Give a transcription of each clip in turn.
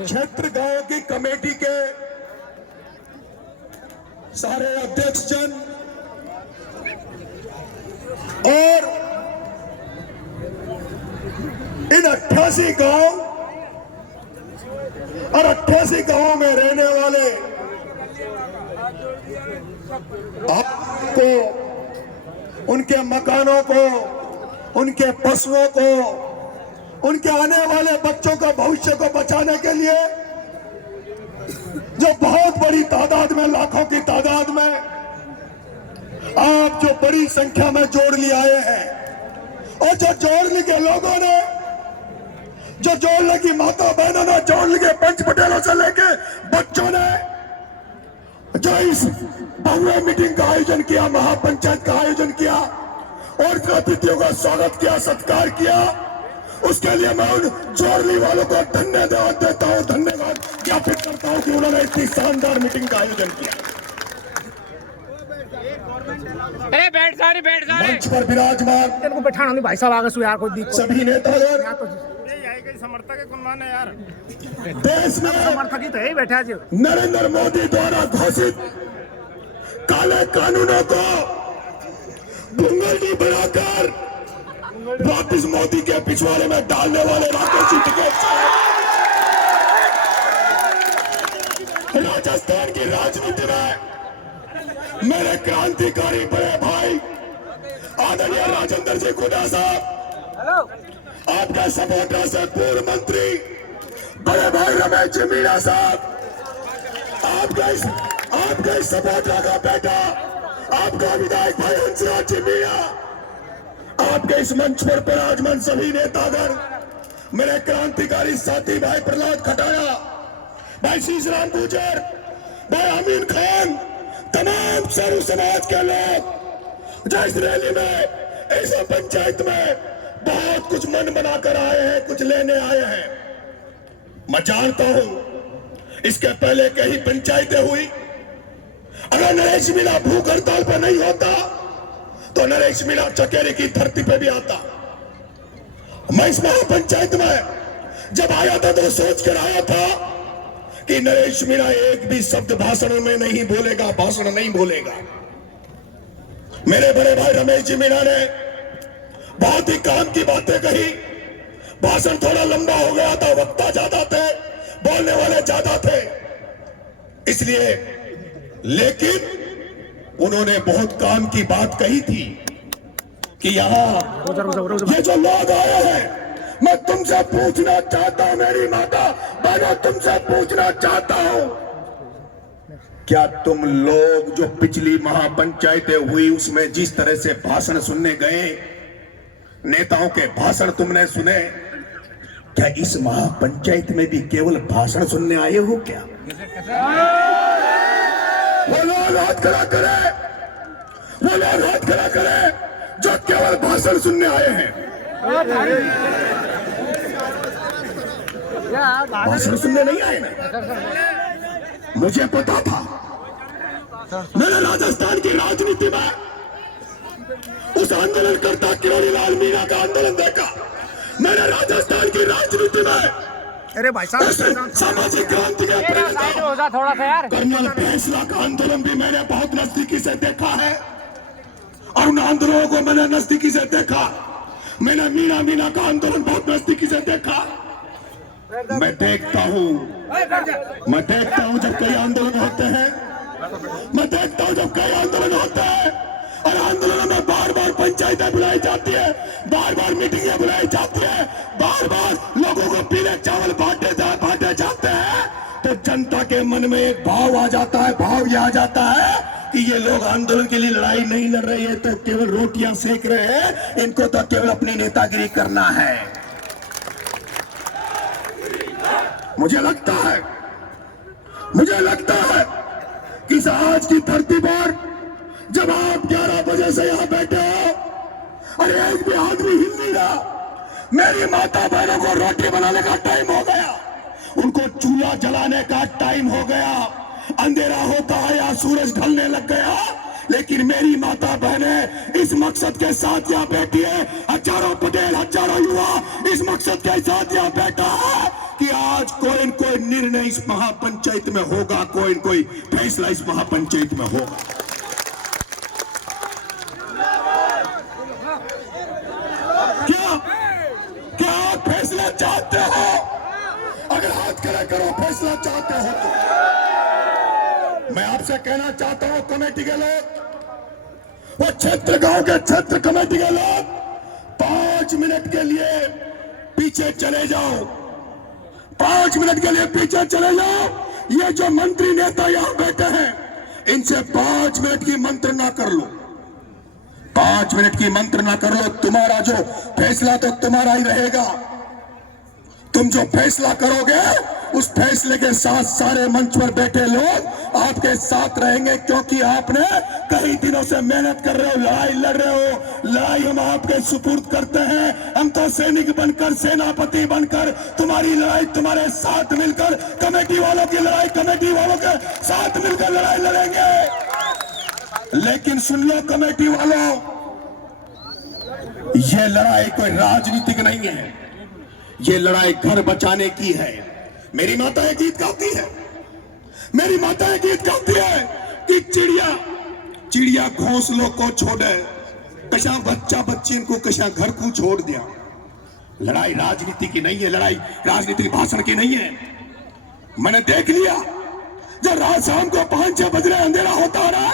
क्षेत्र गांव की कमेटी के सारे अध्यक्ष जन और इन 88 गांव और 88 गांवों में रहने वाले आपको, उनके मकानों को, उनके पशुओं को, उनके आने वाले बच्चों का भविष्य को बचाने के लिए जो बहुत बड़ी तादाद में, लाखों की तादाद में आप जो बड़ी संख्या में जोड़ली आए हैं और जो जोड़ली के लोगों ने, जो जोड़ने की माता बहनों ने, जोड़ने के पंच पटेलों से लेके बच्चों ने जो इस भव्य मीटिंग का आयोजन किया, महापंचायत का आयोजन किया और अतिथियों का स्वागत किया, सत्कार किया, उसके लिए मैं उन जोड़ली वालों को धन्यवाद देता हूं, धन्यवाद ज्ञापित करता हूं कि उन्होंने इतनी शानदार मीटिंग का आयोजन किया। अरे बैठ सारे मंच पर विराजमान इनको बैठाना नहीं भाई साहब, आगे से यार कोई सभी नेतागण, समर्थक है कौन मान है यार, देश में समर्थक ही तो है बैठा जो नरेंद्र मोदी द्वारा घोषित काले कानूनों को भूंगलनी बनाकर वापिस मोदी के पिछवाड़े में डालने वाले राकेश जी टिकैत राजस्थान की राजनीति में मेरे क्रांतिकारी बड़े भाई आदरणीय राजेंद्र जी गुना साहब, आपके सपोर्टर से पूर्व मंत्री बड़े भाई रमेश जी मीणा साहब, आपके सपोर्टर का बेटा, आपका विधायक भाई हंसराज जी मीणा, आपके इस मंच पर विराजमान सभी नेतागण, मेरे क्रांतिकारी साथी भाई प्रहलाद खटाया, भाई शीशराम गुजर, भाई अमीन खान, तमाम सर्व समाज के लोग जो इस रैली में, इस पंचायत में बहुत कुछ मन बनाकर आए हैं, कुछ लेने आए हैं। मैं जानता हूं इसके पहले कई पंचायतें हुई, अगर नरेश मीणा भूख हड़ताल पर नहीं होता तो नरेश मीणा चकेरे की धरती पे भी आता। मैं इस महापंचायत में जब आया था तो सोच कर आया था कि नरेश मीणा एक भी शब्द भाषण में नहीं बोलेगा, भाषण नहीं बोलेगा। मेरे बड़े भाई रमेश जी मीणा ने बहुत ही काम की बातें कही, भाषण थोड़ा लंबा हो गया था, वक्ता ज्यादा थे, बोलने वाले ज्यादा थे, इसलिए, लेकिन उन्होंने बहुत काम की बात कही थी कि यहाँ ये जो लोग आए हैं, मैं तुमसे पूछना चाहता हूं, मेरी माता बहनों, तुमसे पूछना चाहता हूं, क्या तुम लोग जो पिछली महापंचायतें हुई उसमें जिस तरह से भाषण सुनने गए, नेताओं के भाषण तुमने सुने, क्या इस महापंचायत में भी केवल भाषण सुनने आए हो क्या? वो लोग हाथ खड़ा करे, वो लोग हाथ खड़ा करे जो केवल भाषण सुनने आए हैं। भाषण सुनने नहीं आए ना, मुझे पता था। मैंने राजस्थान की राजनीति में उस आंदोलनकर्ता किरोड़ी लाल मीणा का आंदोलन देखा, मैंने राजस्थान की राजनीति में, अरे भाई साहब सामाजिक क्रांति के प्रेरक थोड़ा सा यार, कर्नल फैसला का आंदोलन भी मैंने बहुत नजदीकी से देखा है और उन आंदोलनों को मैंने नजदीकी से देखा। मैंने मीणा का आंदोलन बहुत नजदीकी से देखा। मैं देखता हूं जब कई आंदोलन होते हैं, मैं देखता हूं जब कई आंदोलन होते हैं और आंदोलनों में बार बार पंचायतें बुलाई जाती है, बार बार मीटिंगें बुलाई जाती है, बार बार लोगों को पीले चावल बांटे जाते हैं, तो जनता के मन में एक भाव आ जाता है, भाव यह आ जाता है कि ये लोग आंदोलन के लिए लड़ाई नहीं लड़ रहे हैं, तो केवल रोटियां सेक रहे हैं, इनको तो केवल अपनी नेतागिरी करना है। मुझे लगता है कि इस आज की धरती पर जब आप 11 बजे से यहां बैठे हो और एक भी आदमी हिल नहीं रहा, मेरी माता बहनों को रोटी बनाने का टाइम हो गया, उनको चूल्हा जलाने का टाइम हो गया, अंधेरा होता है या सूरज ढलने लग गया, लेकिन मेरी माता बहनें इस मकसद के साथ यहाँ बैठी है, हजारों पटेल, हजारों युवा इस मकसद के साथ यहाँ बैठा है कि आज कोई न कोई निर्णय इस महापंचायत में होगा, कोई न कोई फैसला इस महापंचायत में होगा। क्या आप फैसला चाहते हो? अगर हाथ खड़ा करो फैसला चाहते हो तो मैं आपसे कहना चाहता हूं, कमेटी के लोग, वो क्षेत्र गांव के क्षेत्र कमेटी के लोग 5 मिनट के लिए पीछे चले जाओ, 5 मिनट के लिए पीछे चले जाओ। ये जो मंत्री नेता यहां बैठे हैं, इनसे 5 मिनट की मंत्रणा कर लो, 5 मिनट की मंत्रणा कर लो। तुम्हारा जो फैसला तो तुम्हारा ही रहेगा, तुम जो फैसला करोगे उस फैसले के साथ सारे मंच पर बैठे लोग आपके साथ रहेंगे, क्योंकि आपने कई दिनों से मेहनत कर रहे हो, लड़ाई लड़ रहे हो। लड़ाई हम आपके सुपुर्द करते हैं, हम तो सैनिक बनकर, सेनापति बनकर तुम्हारी लड़ाई तुम्हारे साथ मिलकर, कमेटी वालों की लड़ाई कमेटी वालों के साथ मिलकर लड़ाई लड़ेंगे। लेकिन सुन लो कमेटी वालों, ये लड़ाई कोई राजनीतिक नहीं है, ये लड़ाई घर बचाने की है। मेरी माताएं गीत गाती है, मेरी माताएं गीत गाती है कि चिड़िया घोंसलों को छोड़े, कशा बच्चा बच्ची को कशा घर को छोड़ दिया। लड़ाई राजनीति की नहीं है, लड़ाई राजनीतिक भाषण की नहीं है। मैंने देख लिया जब रात शाम को 5-6 बज रहे अंधेरा होता रहा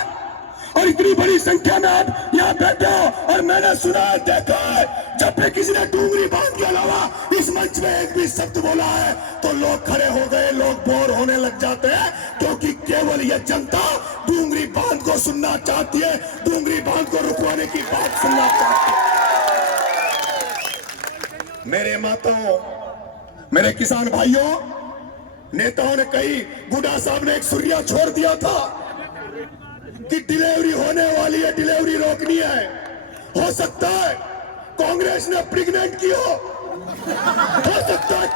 और इतनी बड़ी संख्या में आप यहाँ बैठे हो, और मैंने सुना है, देखा है, जब भी किसी ने डूंगरी बांध के अलावा इस मंच में एक भी शब्द बोला है तो लोग खड़े हो गए, लोग बोर होने लग जाते हैं, क्योंकि केवल ये जनता डूंगरी बांध को सुनना चाहती है, डूंगरी बांध को रुकवाने की बात सुनना चाहती है। मेरे माताओं, मेरे किसान भाइयों, नेताओं ने कई, बूढ़ा साहब ने एक सुर्रिया छोड़ दिया था कि डिलीवरी होने वाली है, डिलीवरी रोकनी है। हो सकता है कांग्रेस ने प्रेग्नेंट की हो सकता है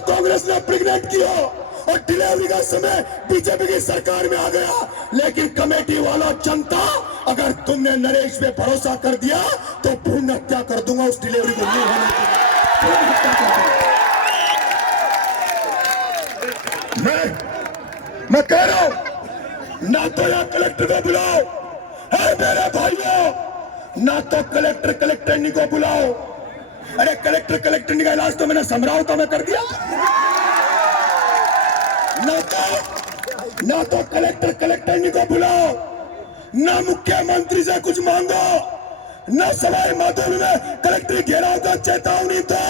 कांग्रेस ने प्रेग्नेंट की हो और डिलीवरी का समय बीजेपी की सरकार में आ गया। लेकिन कमेटी वाला जनता, अगर तुमने नरेश पे भरोसा कर दिया तो भ्रूण हत्या कर दूंगा उस डिलीवरी को नहीं होने दूंगा। मैं कह रहा हूं, ना तो यहाँ कलेक्टर को बुलाओ, है मेरे भाइयों, ना तो कलेक्टर को बुलाओ। अरे कलेक्टर का इलाज तो मैंने समझौता में कर दिया। ना तो कलेक्टर को बुलाओ, ना मुख्यमंत्री से कुछ मांगो, ना सवाई माधोपुर में कलेक्टर घेराव का चेतावनी दो।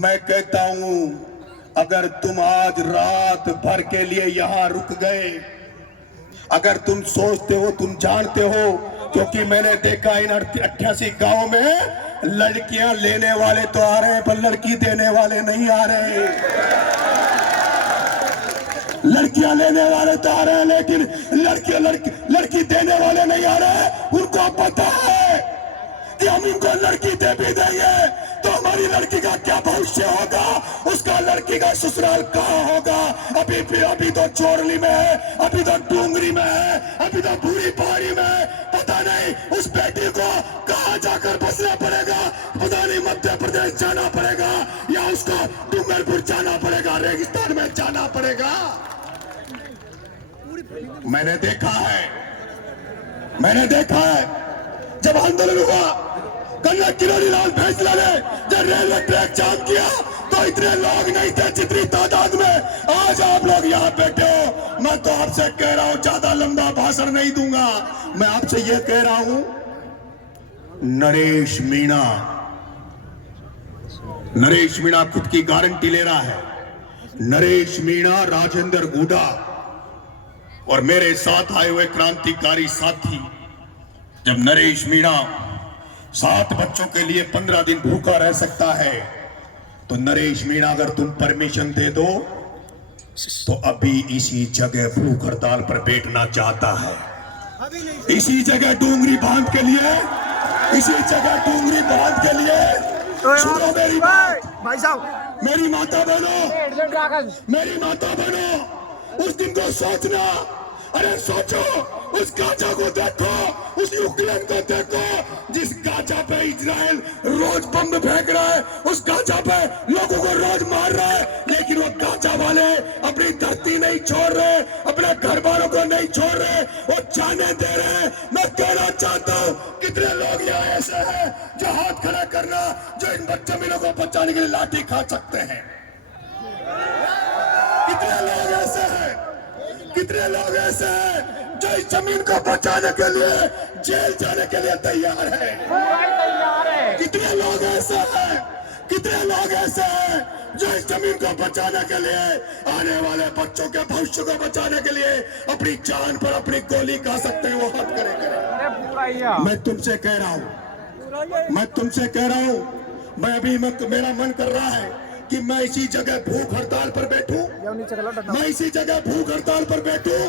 मैं कहता हूं, अगर तुम आज रात भर के लिए यहां रुक गए, अगर तुम सोचते हो, तुम जानते हो, क्योंकि मैंने देखा इन 88 गांव में लड़कियां लेने वाले तो आ रहे हैं पर लड़की देने वाले नहीं आ रहे। लड़कियां लेने वाले तो आ रहे हैं लेकिन लड़की देने वाले नहीं आ रहे। उनको पता है कि हम इनको लड़की दे भी देंगे तो हमारी लड़की का क्या भविष्य होगा, उसका लड़की का ससुराल कहाँ होगा। अभी तो चोरली में है, अभी तो डूंगरी में है, अभी तो भूरी पहाड़ी में है। पता नहीं उस बेटी को कहाँ जाकर बसना पड़ेगा, पता नहीं मध्य प्रदेश जाना पड़ेगा या उसको डूंगरपुर जाना पड़ेगा, रेगिस्तान में जाना पड़ेगा। मैंने देखा है जब आंदोलन हुआ, कन्या किरोड़ी लाल फैसला ने जब रेलवे ट्रैक जाम किया तो इतने लोग नहीं थे जितनी तादाद में आज आप लोग यहाँ बैठे हो। मैं तो आपसे कह रहा हूं, ज्यादा लंबा भाषण नहीं दूंगा, मैं आपसे ये कह रहा हूं, नरेश मीणा खुद की गारंटी ले रहा है। नरेश मीणा, राजेंद्र गुडा और मेरे साथ आए हुए क्रांतिकारी साथी, जब नरेश मीणा 7 बच्चों के लिए 15 दिन भूखा रह सकता है, तो नरेश मीणा अगर तुम परमिशन दे दो तो अभी इसी जगह भूख हड़ताल पर बैठना चाहता है। इसी जगह डूंगरी बांध के लिए, सुनो मेरी बात, भाई साहब, मेरी माता बहनों, उस दिन को सोचना अरे सोचो, उस गाजा को देखो, उस यूक्रेन को देखो, जिस गाजा पे इजराइल रोज बम फेंक रहा है, उस गाजा पे लोगों को रोज मार रहा है, लेकिन वो गाजा वाले अपनी धरती नहीं छोड़ रहे, अपने घर वालों को नहीं छोड़ रहे, वो जाने दे रहे हैं। मैं कहना चाहता हूँ, कितने लोग यहाँ ऐसे हैं जो हाथ खड़ा करना, जो इन जमीनों को बचाने के लिए लाठी खा सकते हैं? कितने लोग ऐसे हैं, कितने लोग ऐसे हैं जो इस जमीन को बचाने के लिए जेल जाने के लिए तैयार है? कितने लोग ऐसे हैं, कितने लोग ऐसे हैं जो इस जमीन को बचाने के लिए, आने वाले बच्चों के भविष्य को बचाने के लिए अपनी जान पर अपनी गोली खा सकते हैं? वो हाथ करें। मैं तुमसे कह रहा हूं, मैं तुमसे कह रहा हूं, मैं अभी मेरा मन कर रहा है कि मैं इसी जगह भूख हड़ताल पर बैठूं, मैं इसी जगह भूख हड़ताल पर बैठूं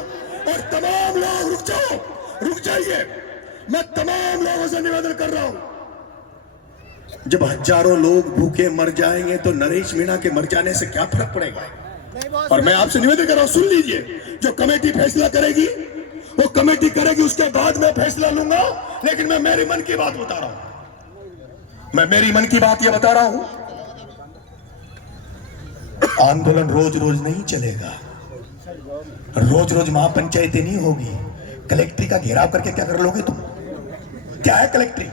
और तमाम लोग रुक जाओ, रुक जाइए। मैं तमाम लोगों से निवेदन कर रहा हूं, जब हजारों लोग भूखे मर जाएंगे तो नरेश मीणा के मर जाने से क्या फर्क पड़ेगा? और मैं आपसे निवेदन कर रहा हूं, सुन लीजिए, जो कमेटी फैसला करेगी वो कमेटी करेगी, उसके बाद मैं फैसला लूंगा। लेकिन मैं मेरी मन की बात बता रहा हूं, मैं मेरी मन की बात ये बता रहा हूं, आंदोलन रोज रोज नहीं चलेगा, रोज रोज महापंचायती नहीं होगी। कलेक्ट्री का घेराव करके क्या कर लोगे तुम? क्या है कलेक्ट्री?